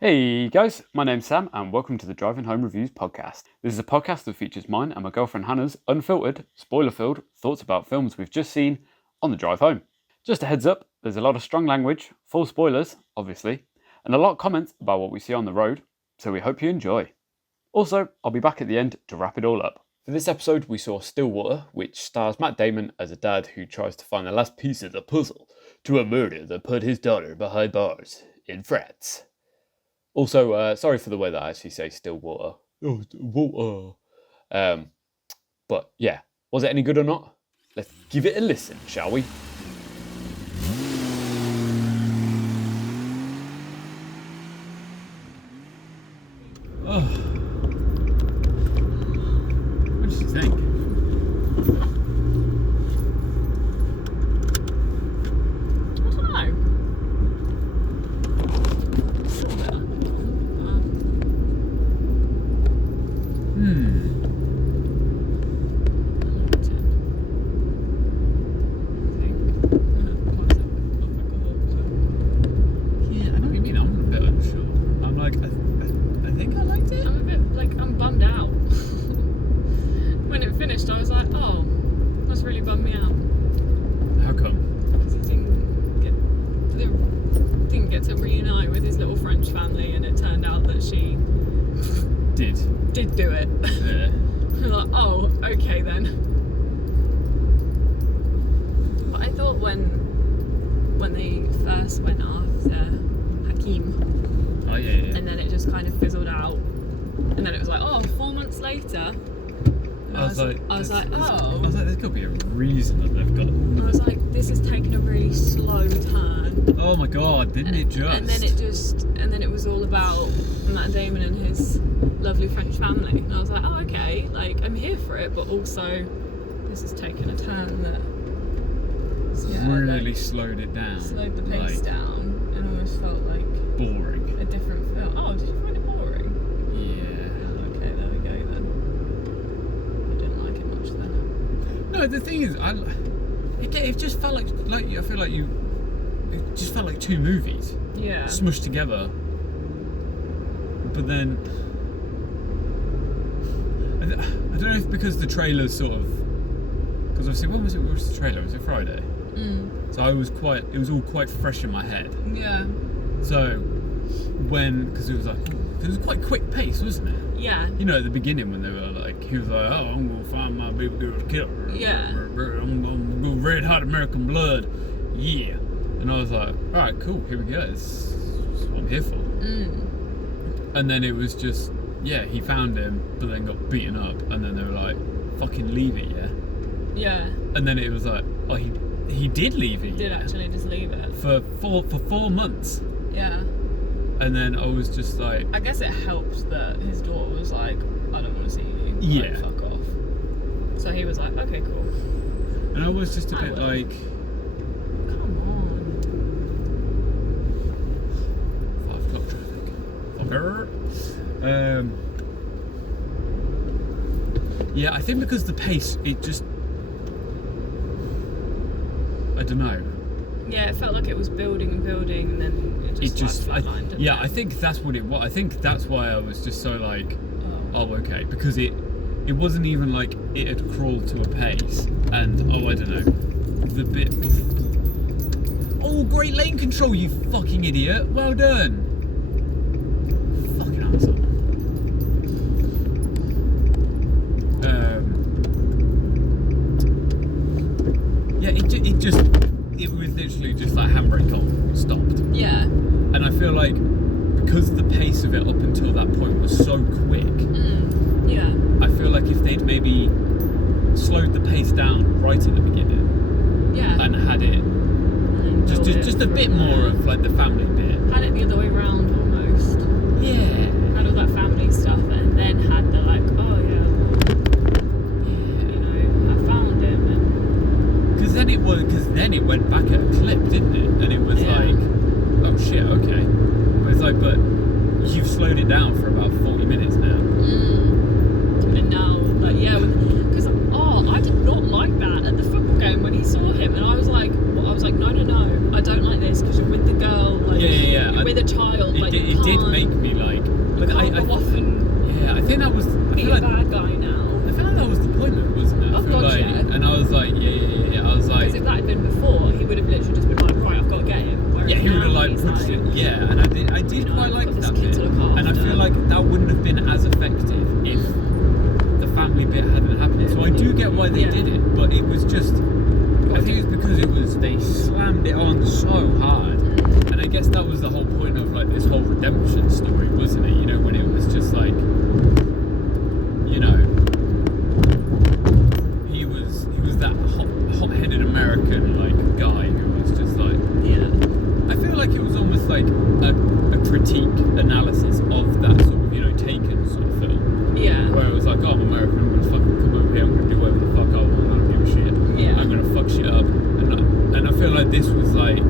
Hey guys, my name's Sam and welcome to the Driving Home Reviews podcast. This is a podcast that features mine and my girlfriend Hannah's unfiltered, spoiler-filled thoughts about films we've just seen on the drive home. Just a heads up, there's a lot of strong language, full spoilers, obviously, and a lot of comments about what we see on the road, so we hope you enjoy. Also, I'll be back at the end to wrap it all up. For this episode, we saw Stillwater, which stars Matt Damon as a dad who tries to find the last piece of the puzzle to a murder that put his daughter behind bars in France. Also, sorry for the way that I actually say Stillwater. Oh, water. But yeah, was it any good or not? Let's give it a listen, shall we? Oh. What did you think? Did do it. Yeah. We're like, oh, okay then. But I thought when they first went after Hakeem, and then it just kind of fizzled out, and then it was like, oh, 4 months later. And I was like, oh. I was like, there's got to be a reason that they've got. I was like, this is taking a really slow turn. Oh my god, didn't it just? And then it was all about Matt Damon and his lovely French family, and I was like, oh, okay, like I'm here for it, but also this has taken a turn that really slowed it down, slowed the pace down, and almost felt like boring, a different film. Oh, did you find it boring? Yeah. Okay, there we go then. I didn't like it much then. No, the thing is, it just felt like I feel like it just felt like two movies, smushed together. But then I don't know if because the trailer's sort of, because obviously when was the trailer? Was it Friday? So it was all quite fresh in my head. Yeah. So because it was quite quick pace, wasn't it? Yeah. You know, at the beginning when they were like, he was like, oh, I'm gonna find my baby girl's killer. Yeah. I'm gonna go red hot American blood. Yeah. And I was like, all right, cool, here we go. This is what I'm here for. And then it was just, he found him, but then got beaten up, and then they were like, fucking leave it, yeah? Yeah. And then it was like, oh, he did leave it. He did actually just leave it. For 4 months. Yeah. And then I was just like... I guess it helped that his daughter was like, I don't want to see you. Yeah. Like, fuck off. So he was like, okay, cool. And I was just a bit like... Come on. 5 o'clock traffic. Fucker. Yeah, I think because the pace, it just... I don't know. Yeah, it felt like it was building and building, and then it just flatlined. Yeah, I think that's what it was. I think that's why I was just so like, oh okay, because it wasn't even like it had crawled to a pace, and I don't know, the bit. Oh, great lane control, you fucking idiot! Well done. Fucking asshole. Yeah, it was literally just like handbrake on, stopped. Yeah. And I feel like because the pace of it up until that point was so quick, I feel like if they'd maybe slowed the pace down right at the beginning, and had it just a bit more of like the family bit. Had it the other way around almost. Yeah. Had all that family stuff, and then had the like, oh yeah, you know, I found him, and because then it went back at a clip, didn't it? And it was like, oh shit, okay. But it's like, but you've slowed it down for about 40 minutes now. And now, like, yeah, because I did not like that at the football game when he saw him, and I was like, no, I don't like this because you're with the girl, like Yeah. With a child, like, it did make me like. You can't go off and. Yeah, I think that was. Be a bad guy now. I feel like that was the point of it, wasn't it? Oh God, like, yeah. And I was like, yeah. I was like. Because if that had been before, he would have literally just been like, right, I've got to get him. Whereas he would have now like pushed it. Yeah, and I did quite like that bit. And I feel like that wouldn't have been as effective if the family bit hadn't happened. So I do get why they did it, but it was just. I think it's because they slammed it on so hard. And I guess that was the whole point of like this whole redemption story, wasn't it? You know, when it was just like, you know, he was that hot-headed American like guy who was just like, I feel like it was almost like a critique analysis of that sort of, you know, Taken sort of film. Yeah. Where it was like, oh, I'm American, I'm gonna fucking come over here, I'm gonna do whatever the fuck I want, I don't give a shit. Yeah. I'm gonna fuck shit up. And I feel like this was like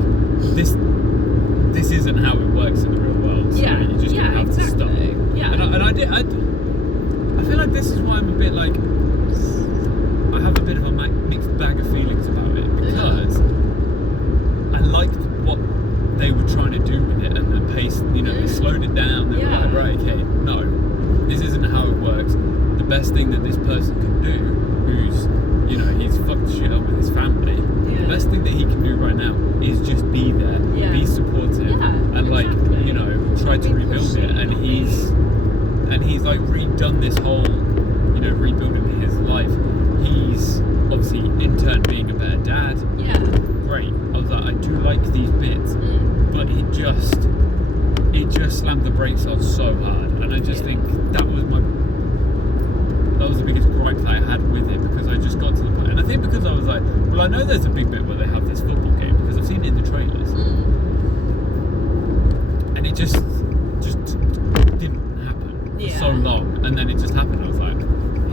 this isn't how it works in the real world. So you're just gonna have to stop. Yeah. And I feel like this is why I'm a bit like, I have a bit of a mixed bag of feelings about it, because I liked what they were trying to do with it, and the pace, you know, they slowed it down. They were like, right, okay, no, this isn't how it works. The best thing that this person can do, who's, you know, he's fucked shit up with his family, the best thing that he can do right now is just be there, be supportive, and like, you know, try to rebuild it. And he's like redone this whole, you know, rebuilding his life. He's obviously in turn being a better dad. Yeah. Great. I was like, I do like these bits, but it just slammed the brakes on so hard, and I just think that was the biggest gripe that I had with it, because I just got to the point, and I think because I was like, well, I know there's a big bit where they have this football game, because I've seen it in the trailers, and it just didn't happen for so long, and then it just happened. I was like,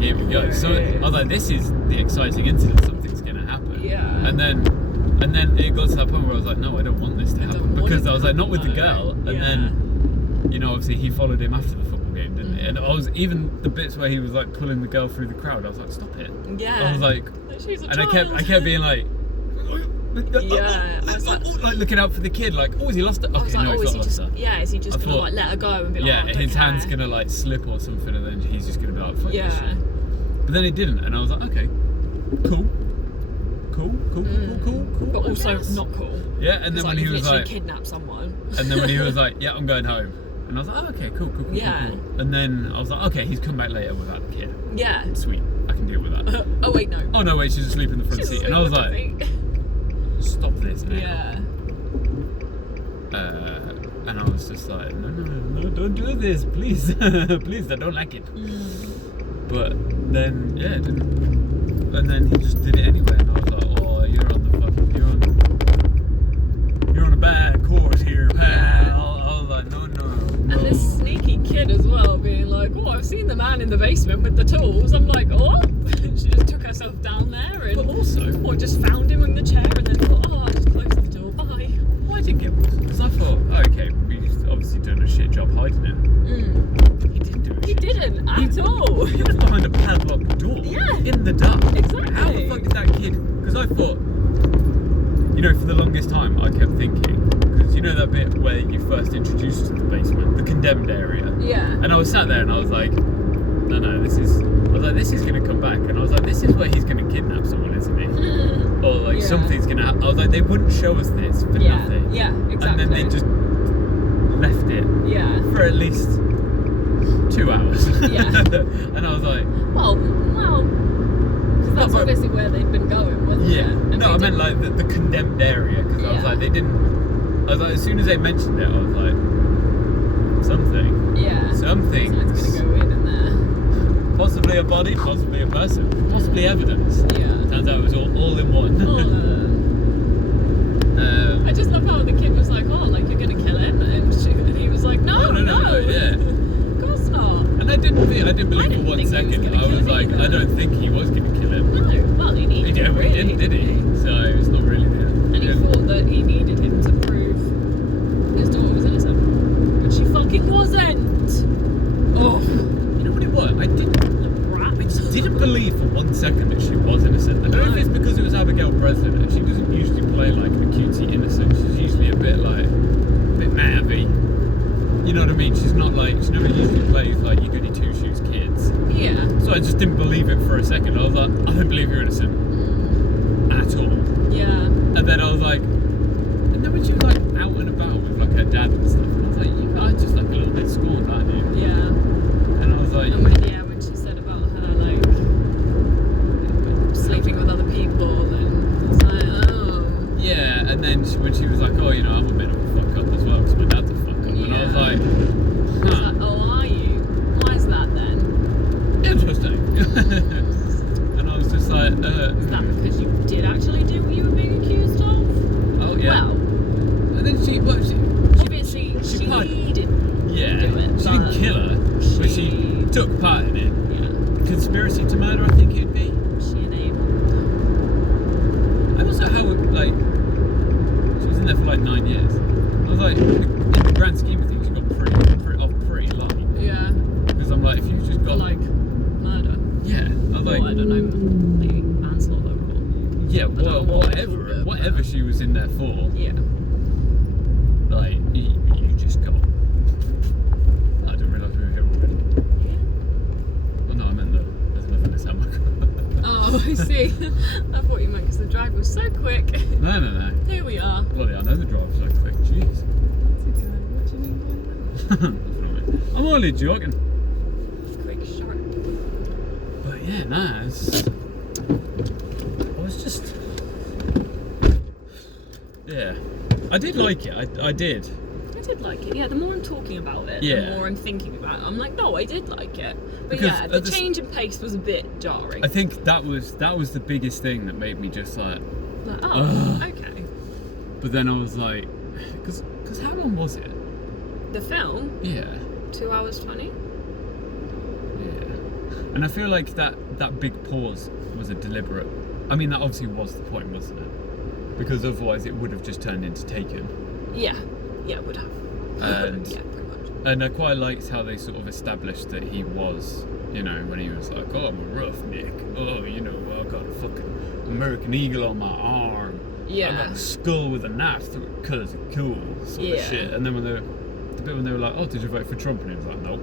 here we go. So I was like, this is the exciting incident, something's gonna happen. Yeah. And then it got to that point where I was like, no, I don't want this to happen, because I was like, not with the girl. And then, you know, obviously he followed him after the football game, didn't he? And I was, even the bits where he was like pulling the girl through the crowd, I was like, stop it. Yeah. I was like, she's a child. I kept being like, I was like looking out for the kid, like, oh, has he lost it? Okay, no, he's not lost her. Yeah, is he just gonna like let her go and be like, yeah, his hand's gonna like slip or something, and then he's just gonna be like, fuck this shit. But then it didn't, and I was like, okay, cool. But also not cool. Yeah, and then when he was like, kidnap someone. And then when he was like, yeah, I'm going home. And I was like, oh, okay, cool. Yeah. Cool. And then I was like, okay, he's come back later without the kid. Yeah. Sweet, I can deal with that. Oh wait, no. Oh no, wait, she's asleep in the front seat. And I was like, stop this now. Yeah. And I was just like, no, don't do this, please. Please, I don't like it. But then, yeah, it didn't. And then he just did it anyway, and I was like, oh, you're on a bad course here, pal. I was like, no. And this sneaky kid as well, being like, oh, I've seen the man in the basement with the tools. I'm like, oh. She just took herself down there, and or just found him in the chair, and then thought, oh, I'll just close the door, bye. Why didn't get worse? Because I thought, oh, okay, he's obviously doing a shit job hiding it. He didn't do a shit. He didn't at all. He was behind a padlocked door. Yeah. In the dark. Exactly. How the fuck did that kid? Because I thought, you know, for the longest time, I kept thinking, because you know that bit where you first introduced to the basement, the condemned area. Yeah. And I was sat there and I was like, no, this is going to come back. And I was like, this is where he's going to kidnap someone, isn't he? Or like something's going to happen. I was like, they wouldn't show us this for nothing. Yeah, exactly. And then they just left it for at least 2 hours. Yeah. And I was like, well, because that's obviously where they'd been going, wasn't it? And no, I meant like the condemned area, because I was like, I was like, as soon as they mentioned it, I was like, something. Yeah. Something's gonna go in there. Possibly a body, possibly a person, possibly evidence. Yeah. Turns out it was all in one. I just love how the kid was like, oh, like, you're gonna kill him, and he was like, no. Yeah. Of course not. And I didn't believe for 1 second. I was like, I don't think he was going to kill him. No, well, he needed him. He didn't, did he? So it's not really there. And he thought that he needed him to prove his daughter was innocent, but she fucking wasn't. Oh, you know what it was? I didn't believe for 1 second that she was innocent. I don't know if it's because it was Abigail Breslin, and she doesn't usually play like a cutesy innocent. She's usually a bit You know what I mean? She never usually plays like you goody two shoes kids. Yeah. So I just didn't believe it for a second. I was like, I don't believe you're innocent at all. Yeah. And then I was like, and then when she was like out and about with like her dad and stuff, I was like, you are just like a little bit scorned, aren't you? Yeah. And I was like, and when she said about her like sleeping with other people, and it's like, oh. yeah. And then when she was like, oh, you know, I'm a bit of a fuck up as well because my dad's a fuck up, and I was like, huh. Oh, are you? Why is that then? Interesting. And I was just like, is that because you did actually do what you were being accused of? Oh yeah. Well, and then she obviously she didn't do it. She didn't kill her, but she took part in it. Yeah. Conspiracy to murder, I think it'd be. She enabled. And also how like she was in there for like 9 years. I was like, in the grand scheme of things, she got pretty long. Yeah. Because I'm like, if you just got like murder. Yeah. I was like, I don't know, maybe manslaughter or. Yeah, well, whatever she was in there for. Yeah. Like you just got. I didn't realise we were here already. Yeah. Oh no, I meant there's nothing to sound like. Oh, I see. I thought you meant because the drive was so quick. No. Here we are. Bloody, I know the drive was so quick. Jeez. That's okay. What do you mean by that? I'm only joking. Quick, sharp. But yeah, I was just. Yeah. I did like it. I did. I did like it. Yeah, the more I'm talking about it, Yeah. the more I'm thinking about it. I'm like, no, I did like it. But Because yeah, the change in pace was a bit jarring. I think that was the biggest thing that made me just like. Like, oh, okay. But then I was like, because how long was it? The film, Yeah. 2 hours 20. Yeah. And I feel like that big pause was a deliberate. I mean, that obviously was the point, wasn't it? Because otherwise it would have just turned into Taken. Yeah, it would have. And yeah, pretty much. And I quite liked how they sort of established that he was, you know, when he was like, oh, I'm a roughneck. Oh, you know, I got a fucking American Eagle on my arm. Yeah. I got a skull with a knife through it because it's cool, sort of shit. And then when the bit when they were like, oh, did you vote for Trump? And he was like, no.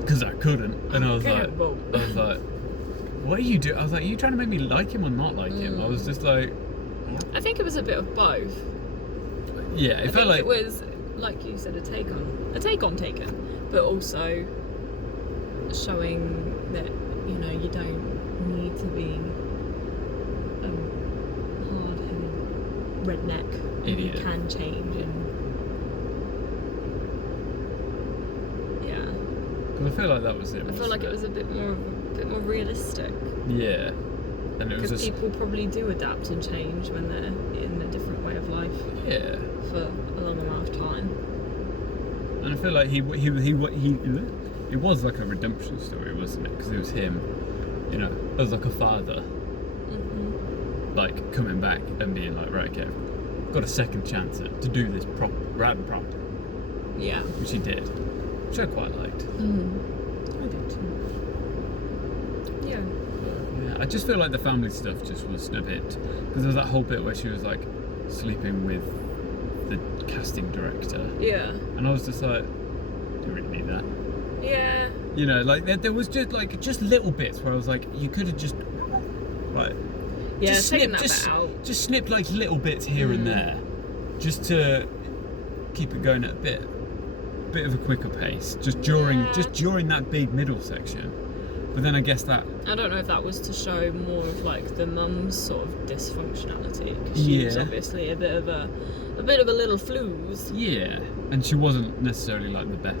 Because I couldn't. And I was like, what are you doing? I was like, are you trying to make me like him or not like him? I was just like... I think it was a bit of both. Yeah, it felt like... it was, like you said, a take on Taken, but also showing that, you know, you don't need to be a hard-headed redneck. Idiot. You can change and... Yeah. Because I feel like that was it. I feel like it was a bit more realistic. Yeah. And it was because just... people probably do adapt and change when they're in a different way of life. Yeah. For a long amount of time. And I feel like he it was like a redemption story, wasn't it? Because it was him, you know, as like a father, like coming back and being like, right, okay, I've got a second chance to do this proper. Yeah. Which he did, which I quite liked. I did too. Yeah. Yeah, I just feel like the family stuff just was a bit, because there was that whole bit where she was like sleeping with the casting director. Yeah. And I was just like, do you really need that? Yeah. You know, like there was just little bits where I was like, you could have just like just snipped like little bits here and there, just to keep it going at a bit of a quicker pace, just during that big middle section. But then I guess that I don't know if that was to show more of like the mum's sort of dysfunctionality, because she was obviously a bit of a little flooze. Yeah, and she wasn't necessarily like the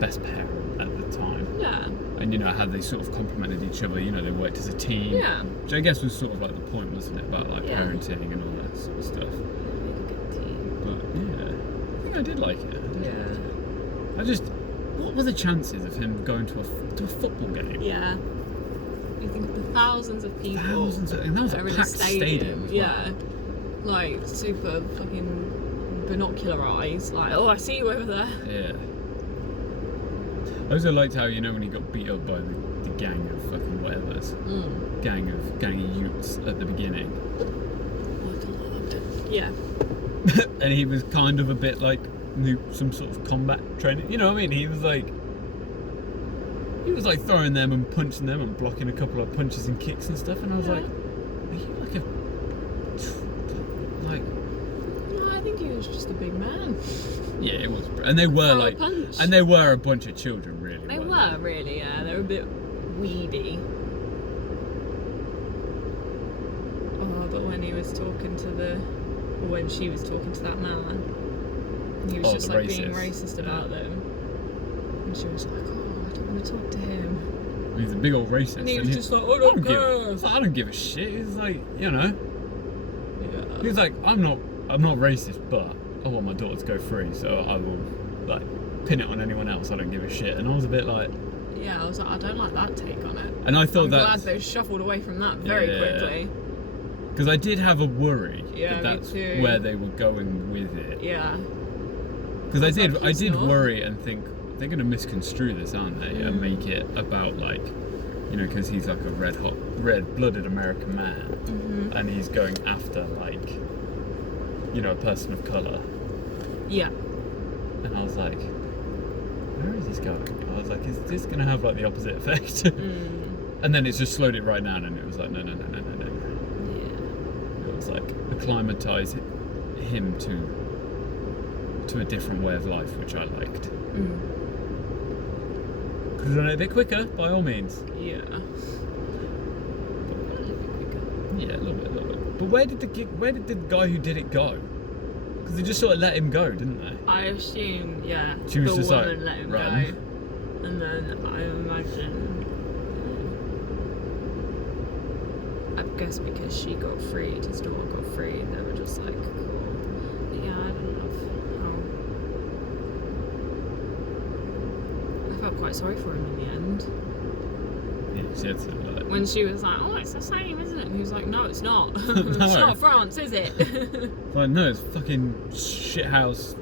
best parent at the time. Yeah. And you know how they sort of complemented each other. You know, they worked as a team. Yeah. Which I guess was sort of like the point, wasn't it, about like parenting and all that sort of stuff. But yeah, I think I did like it. What were the chances of him going to a football game? Yeah. You think of the thousands of people. And that was a packed stadium. Yeah. Like super fucking binocular eyes. Like, oh, I see you over there. Yeah. I also liked how, you know, when he got beat up by the gang of fucking whatevers, gang of Utes at the beginning. Yeah. and he was kind of a bit like some sort of combat training. You know what I mean? He was like throwing them and punching them and blocking a couple of punches and kicks and stuff. And I was like, are you like? No, I think he was just a big man. Yeah, it was. And they were like, and they were a bunch of children, really. They were really, yeah. They were a bit weedy. Oh, but when he was talking to when she was talking to that man, he was just like being racist about them. And she was like, oh, I don't want to talk to him. He's a big old racist. And he was just like, I don't care. I don't give a shit. He's like, you know. Yeah. He was like, I'm not racist, but I want my daughter to go free, so I will like pin it on anyone else. I don't give a shit. And I was a bit like, yeah, I was like, I don't like that take on it. And I thought I'm glad they shuffled away from that very quickly. Because I did have a worry that me that's too. where they were going with it. Yeah. Because I did worry and think they're going to misconstrue this, aren't they? And make it about like, you know, because he's like a red-blooded American man, and he's going after like, you know, a person of colour. Yeah. And I was like, where is this going? I was like, is this going to have like the opposite effect? And then it's just slowed it right down, and it was like, no. Yeah. It was like acclimatise him to a different way of life, which I liked. Could have done it a bit quicker, by all means. Yeah. Yeah, a little bit. But where did the guy who did it go? Because they just sort of let him go, didn't they? I assume, yeah. She was just woman like, let him run. go. And then I imagine, I guess because she got freed, his daughter got freed, they were just like, cool. But yeah, I don't know how. I felt quite sorry for him in the end. Yeah, she had to, like, when she was like, oh, it's the same, isn't it? And he was like, no, it's not. No. It's not France, is it? Like, no, it's fucking shithouse,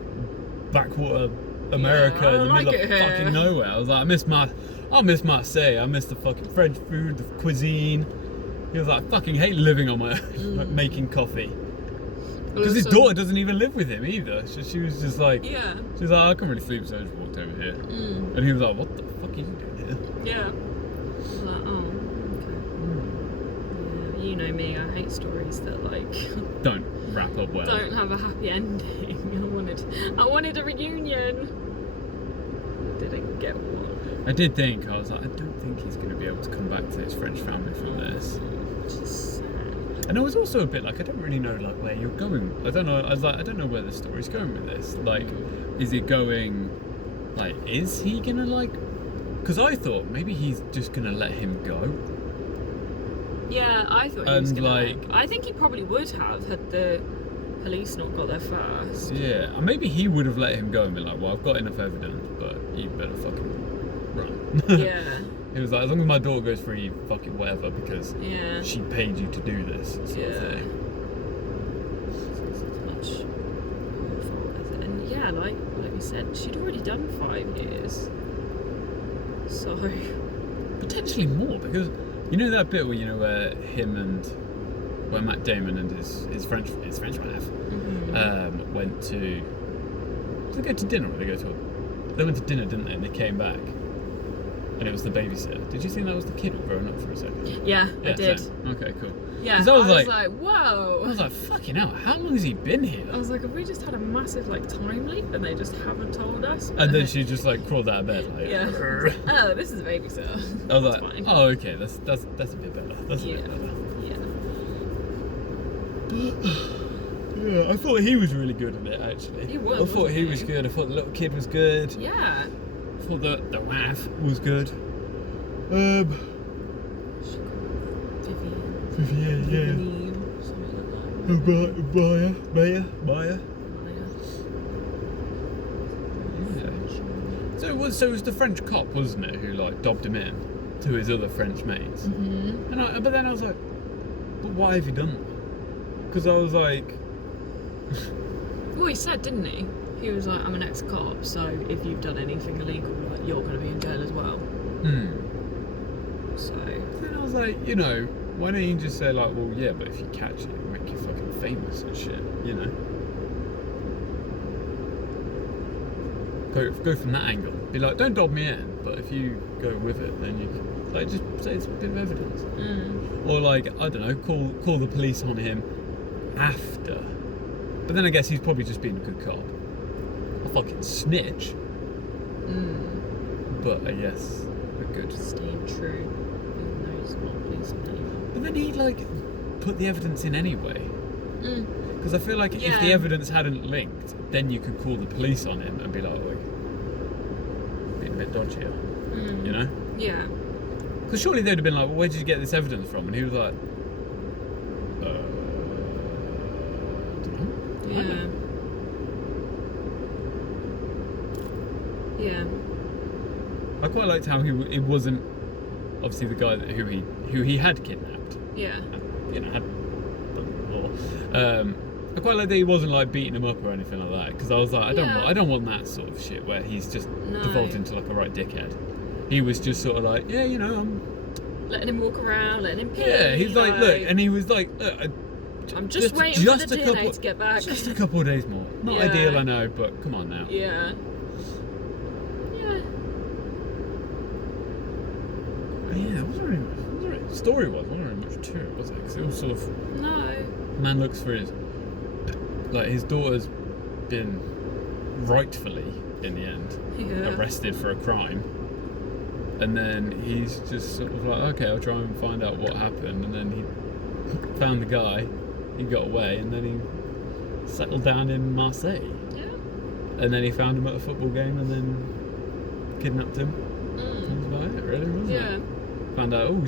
backwater America in the middle of fucking nowhere. I was like, I miss Marseille. I miss the fucking French food, the cuisine. He was like, I fucking hate living on my own, like making coffee. Because his daughter doesn't even live with him either. So she was just like, she was like, I can't really sleep, so I just walked over here. And he was like, what the fuck are you doing here? Yeah. I was like, oh, okay. Yeah, you know me, I hate stories that like don't wrap up well. Don't have a happy ending. I wanted a reunion. Didn't get one. I did think, I was like, I don't think he's going to be able to come back to his French family from this. Which is sad. And I was also a bit like, I don't really know like where you're going. I don't know. I was like, I don't know where the story's going with this. Like, is it going? Like, is he gonna like? Because I thought maybe he's just gonna let him go. Yeah, I thought he was gonna. I think he probably would have had the police not got there first. Yeah, and maybe he would have let him go and been like, well, I've got enough evidence, but you better fucking run. Yeah. He was like, as long as my daughter goes free, fucking whatever, because she paid you to do this. Sort of thing. Much awful. And yeah, like we said, she'd already done 5 years. So potentially more, because you know that bit where where him and Matt Damon and his French wife went to. Did they go to dinner or did they go to? They went to dinner, didn't they? And they came back. And it was the babysitter. Did you think that was the kid growing up for a second? Yeah, I did. Same. Okay, cool. Yeah, I was like, whoa. I was like, fucking hell, how long has he been here? I was like, have we just had a massive time leap and they just haven't told us? But and then she just crawled out of bed like, oh, this is a babysitter. I was like, fine. oh, okay, that's a bit better. That's a bit better. Yeah, I thought he was really good at it actually. He was. I thought he was good. I thought the little kid was good. Yeah. I thought the wife was good. Vivian, something like that. Maya. Yeah. So it was the French cop, wasn't it, who dobbed him in to his other French mates? Mm-hmm. And but then I was like, but why have you done that? Because I was like, well, he said, didn't he? He was like, I'm an ex-cop, so if you've done anything illegal, you're going to be in jail as well. So then I was like, why don't you just say well, yeah, but if you catch it, it'll make you fucking famous and shit, go from that angle. Be like, don't dob me in, but if you go with it, then you can, like, just say it's a bit of evidence. Or like, I don't know, call the police on him after. But then I guess he's probably just being a good cop. A fucking snitch. But I guess a good. Staying true, even though he's not a policeman anymore. But then he'd like put the evidence in anyway. Because I feel like if the evidence hadn't linked, then you could call the police on him and be like, "Oi, being a bit dodgy here," you know? Yeah. Because surely they'd have been like, "Well, where did you get this evidence from?" And he was like, I don't know. Yeah. I quite liked how it wasn't obviously the guy who he had kidnapped. Yeah. You know, had done the law. I quite like that he wasn't like beating him up or anything like that, because I was like, I don't want that sort of shit where he's just devolved into like a right dickhead. He was just sort of like, yeah, you know, I'm letting him walk around, letting him pee. Yeah, he's like, look, and he was like, look, I'm just waiting for the DNA to get back. Just a couple of days more. Not ideal, I know, but come on now. Yeah. Yeah, story wasn't really much to it, was it? Because it was sort of man looks for his daughter's been rightfully in the end arrested for a crime, and then he's just sort of like, okay, I'll try and find out what happened, and then he found the guy, he got away, and then he settled down in Marseille, and then he found him at a football game, and then kidnapped him. That was about it, really, wasn't it? Found out, oh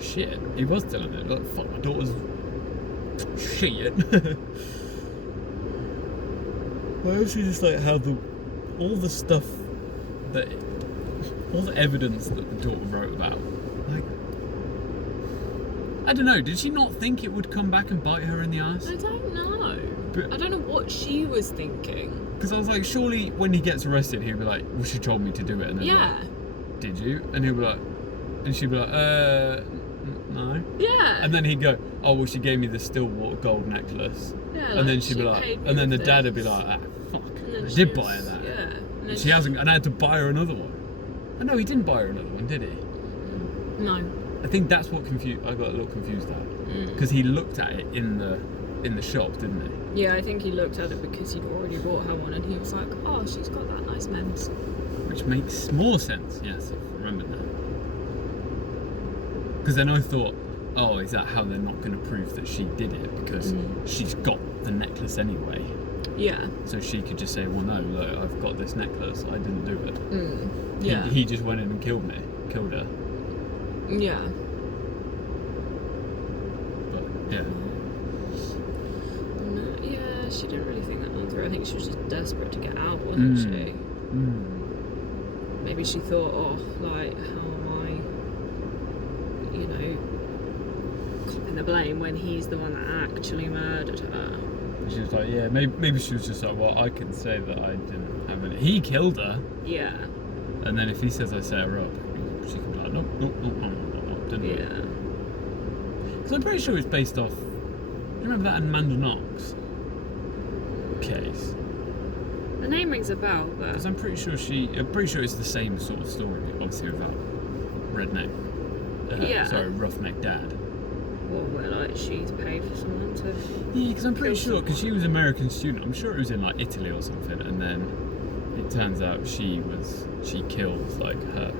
shit, he was telling it. Like, fuck, my daughter's shit. Why was she just like how all the evidence that the daughter wrote about? Like, I don't know. Did she not think it would come back and bite her in the ass? I don't know. But I don't know what she was thinking. Because I was like, surely when he gets arrested, he'll be like, well, she told me to do it. And then like, did you? And he'll be like, and she'd be like, no. Yeah. And then he'd go, oh, well, she gave me the Stillwater gold necklace. Yeah. And then she'd be like, and then the dad would be like, ah, fuck, I did buy her that. Yeah. And she hasn't, and I had to buy her another one. Oh, no, he didn't buy her another one, did he? No. I think that's what I got a little confused at. Because he looked at it in the shop, didn't he? Yeah, I think he looked at it because he'd already bought her one, and he was like, oh, she's got that nice men's. Which makes more sense, yes, I remembered that. Because then I thought, oh, is that how they're not going to prove that she did it? Because she's got the necklace anyway. Yeah. So she could just say, well, no, look, I've got this necklace, I didn't do it. Yeah. He just went in and killed her. Yeah. But, yeah. No, yeah, she didn't really think that one through. I think she was just desperate to get out, wasn't she? Maybe she thought, oh, like, how am I, you know, copping the blame when he's the one that actually murdered her? She was like, yeah, maybe she was just like, well, I can say that I didn't have any. He killed her. Yeah. And then if he says I set her up, she can be like, nope, didn't do it. Because I'm pretty sure it's based off. Do you remember that Amanda Knox case? The name rings a bell, but because I'm pretty sure it's the same sort of story, obviously without redneck. Roughneck dad. Well, where like she's paid for someone to. Yeah, because I'm pretty sure because she was an American student. I'm sure it was in like Italy or something, and then it turns out she killed like her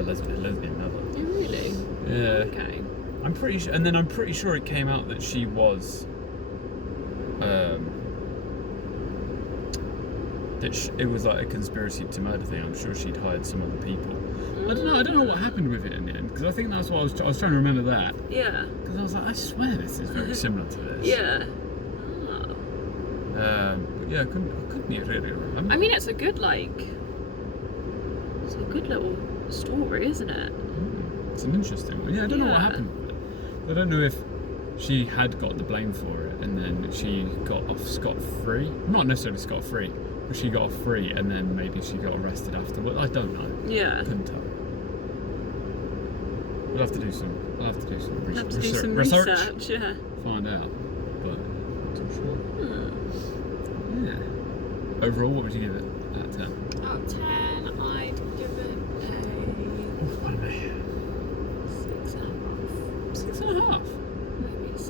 lesbian mother. Oh, really? Yeah. Okay. I'm pretty sure, and then I'm pretty sure it came out that she was, it was like a conspiracy to murder thing. I'm sure she'd hired some other people. I don't know what happened with it in the end, because I think that's what I was trying to remember that. Yeah. Because I was like, I swear this is very similar to this. Yeah. But yeah, I couldn't really remember. I mean, it's a good little story, isn't it? It's an interesting one. Yeah, I don't know what happened with it. I don't know if she had got the blame for it and then she got off scot-free. Not necessarily scot-free, but she got off free and then maybe she got arrested afterward. I don't know. Yeah. Couldn't tell. I'll have to do some research. Yeah. Find out. But I'm not too sure. Yeah. Overall, what would you give it? out of 10? Out of 10, I'd give it a... What am I? 6.5. 6.5? Maybe a 7.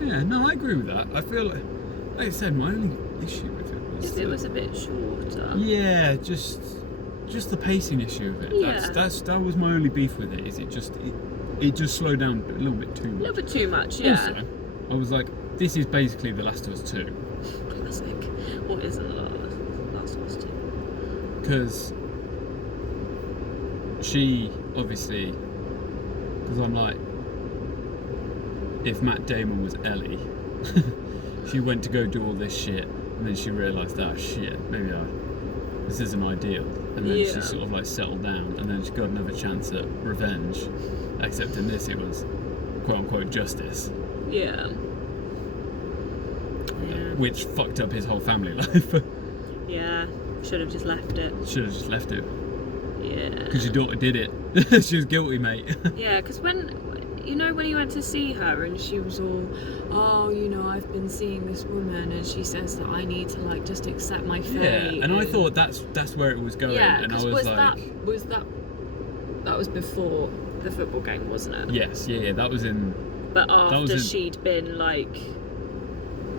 Yeah, no, I agree with that. I feel like I said, my only issue with it was If it was a bit shorter. Yeah, just the pacing issue of it. Yeah. That was my only beef with it. Is it just slowed down a little bit too much. A little bit too much, yeah. Also, I was like, this is basically The Last of Us 2. Classic. What is The Last of Us 2? Because she obviously, because I'm like, if Matt Damon was Ellie, she went to go do all this shit, and then she realised, shit, maybe this isn't ideal, and then she sort of like settled down, and then she got another chance at revenge, except in this it was quote unquote justice. Yeah. Which fucked up his whole family life. Yeah, should have just left it. Should have just left it. Yeah. Because your daughter did it. She was guilty, mate. Yeah, because when he went to see her and she was all, I've been seeing this woman and she says that I need to like just accept my fate. Yeah, and I thought that's where it was going. Yeah, and I that was before the football game, wasn't it? Yes, yeah, that was in. But after she'd been like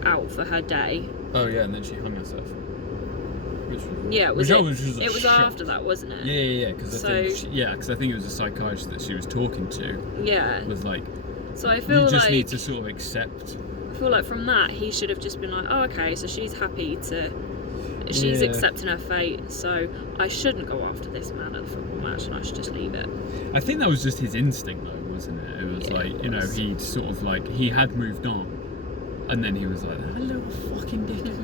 out for her day. Oh yeah, and then she hung herself. It was after that, wasn't it? Yeah, because I think it was a psychiatrist that she was talking to. Yeah. Was like. So I feel you just need to sort of accept. I feel like from that he should have just been like, oh okay, so she's happy to. She's accepting her fate, so I shouldn't go after this man at the football match, and I should just leave it. I think that was just his instinct, though, wasn't it? It was like he'd sort of like he had moved on. And then he was like, that little fucking dickhead.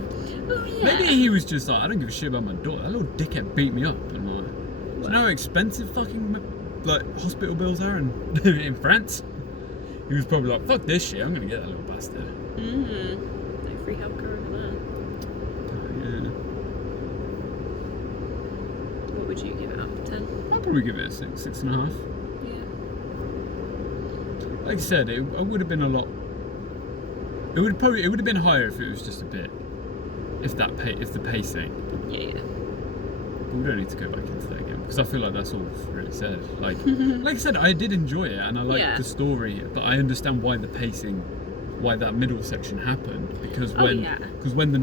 Oh, yeah. Maybe he was just like, I don't give a shit about my daughter. That little dickhead beat me up. And like, do you know how expensive fucking like hospital bills are in France? He was probably like, fuck this shit, I'm gonna get that little bastard. No free healthcare over there. Yeah. What would you give it out of 10? I'd probably give it a 6.5. Yeah. Like I said, it would have been a lot. It would have been higher if it was just a bit, if the pacing. Yeah. But we don't need to go back into that again because I feel like that's all really said. Like I said, I did enjoy it and I liked the story, but I understand why that middle section happened because when the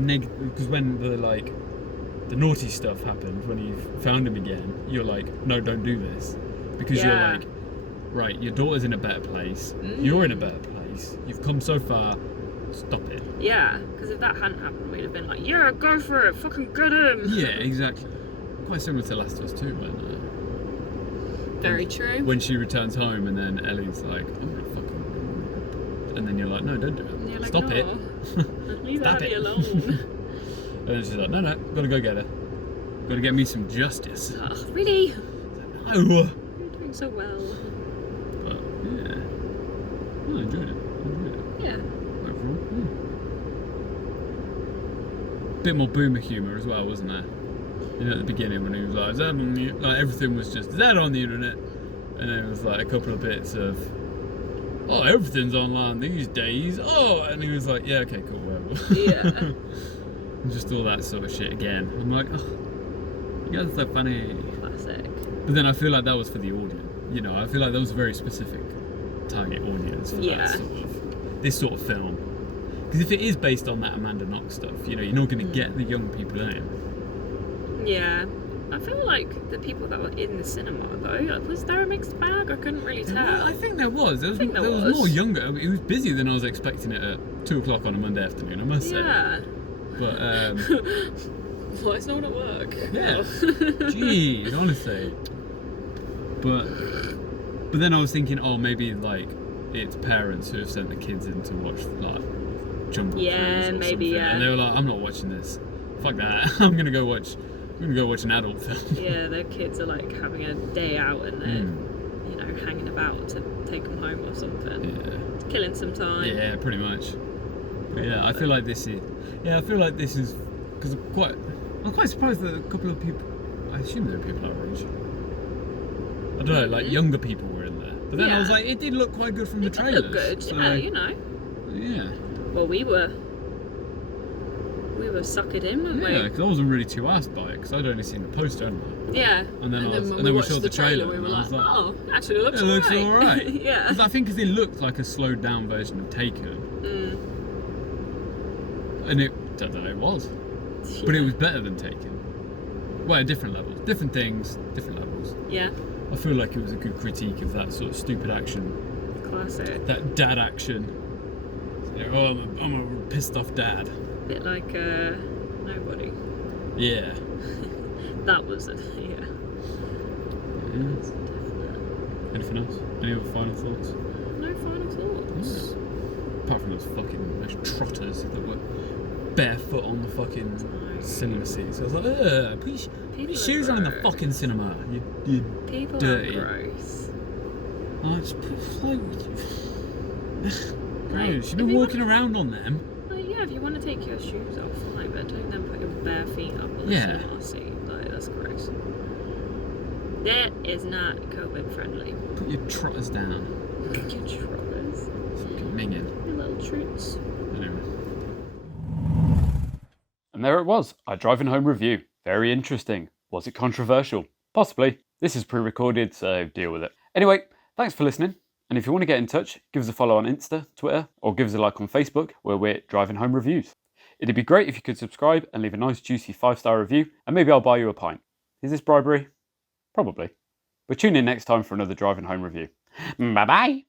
naughty stuff happened, when you found him again, you're like, no, don't do this, because you're like, right, your daughter's in a better place, you're in a better place, you've come so far. Stop it. Yeah, because if that hadn't happened, we'd have been like, yeah, go for it, fucking get him. Yeah, exactly. Quite similar to Last of Us 2 when. Very true. When she returns home and then Ellie's like, I'm gonna fucking. And then you're like, no, don't do it. And you're like, stop no. it. Leave Abby alone. And then she's like, no, gotta go get her. Gotta get me some justice. Oh, really? No. You're doing so well. But yeah, I enjoyed it. Yeah. Bit more boomer humour as well, wasn't there? You know, at the beginning when he was like, is that on the, like everything was just, is that on the internet? And then it was like a couple of bits of, oh, everything's online these days. Oh, and he was like, yeah, okay, cool, whatever. Yeah. And just all that sort of shit again. I'm like, oh, you guys are so funny. Classic. But then I feel like that was for the audience. You know, I feel like that was a very specific target audience for this sort of film. Because if it is based on that Amanda Knox stuff, you know, you're not going to get the young people in. Yeah. I feel like the people that were in the cinema, though, was there a mixed bag? I couldn't really tell. I think there was. There was more younger. I mean, it was busier than I was expecting it at 2 o'clock on a Monday afternoon, I must say. Yeah. But, why is no one at work? Yeah. Jeez, honestly. But then I was thinking, oh, maybe, like, it's parents who have sent the kids in to watch, like, Jungle Cruise or maybe, something. yeah. And they were like, I'm not watching this. Fuck that. I'm gonna go watch an adult film. Yeah, their kids are like having a day out and they're, you know, hanging about to take them home or something. Yeah. Killing some time. Yeah, pretty much. But yeah, I feel like this is because I'm quite surprised that a couple of people. I assume there are people our age. I don't know, like younger people were in there. But then I was like, it did look quite good from the trailers. It looked good, so, yeah, you know. Yeah. Well, we were were suck it in, weren't we? Yeah, because I wasn't really too asked by it, because I'd only seen the poster, hadn't I? Yeah. And then, when we watched the trailer, we were like, oh, actually it looks alright. It looks alright. Yeah. Because I think it looked like a slowed down version of Taken. And it was. Yeah. But it was better than Taken. Well, at different levels. Different things, different levels. Yeah. I feel like it was a good critique of that sort of stupid action. Classic. That dad action. You know, I'm a pissed off dad. Bit like Nobody. Yeah. That was it, yeah. That's definite. Anything else? Any other final thoughts? No final thoughts. Yeah. Apart from those trotters that were barefoot on the fucking cinema seats. So I was like, put your shoes on in the fucking cinema. You People dirty. are gross. Oh, it's gross. You've been walking around on them. Like, yeah, if you want to take your shoes off, like, but don't then put your bare feet up on the cinema seat. Like, that's gross. That is not COVID friendly. Put your trotters down. Your trotters. Fucking minging. Your little troots. Anyway. And there it was, our driving home review. Very interesting. Was it controversial? Possibly. This is pre-recorded, so deal with it. Anyway, thanks for listening. And if you want to get in touch, give us a follow on Insta, Twitter, or give us a like on Facebook, where we're Driving Home Reviews. It'd be great if you could subscribe and leave a nice juicy 5-star review, and maybe I'll buy you a pint. Is this bribery? Probably. But tune in next time for another Driving Home Review. Bye bye!